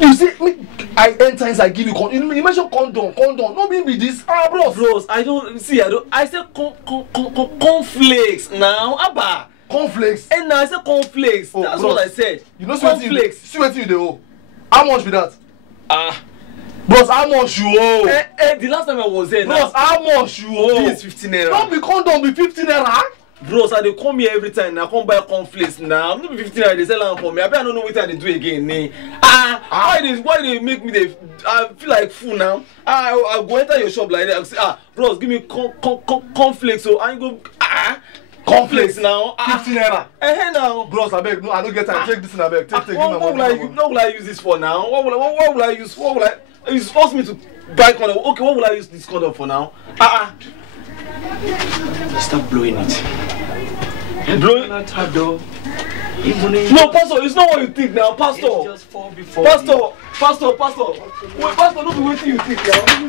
You see, me, I enter inside, give you condom. You mention condom. No be this. Bros, I don't see. I said cornflakes now. Abba. Cornflakes. And now I said cornflakes. Oh, that's bros, what I said. You know cornflakes. See what you do. How much be that? Bros, how much you owe? The last time I was there. Bros, how much you owe? This is 15 naira. Don't be condom, be 15 naira. Bros, I dey come here every time. I come buy cornflakes now. I'm not 15 naira. They sell them for me. I don't know what I do again. Why they make me? I feel like fool now. I go enter your shop like that. I say, bros, give me cornflakes. So I go cornflakes now. 15 naira. Now. Bros, I beg. No, I don't get time. Take this in a bag. Take. What will I use this for now? What will I use? What will I? You force me to buy condom. Okay, what will I use this condom for now? Stop blowing it. Blowing at her door. No, Pastor, it's not what you think now, Pastor. Just fall before Pastor. Wait, Pastor, don't be waiting you think now.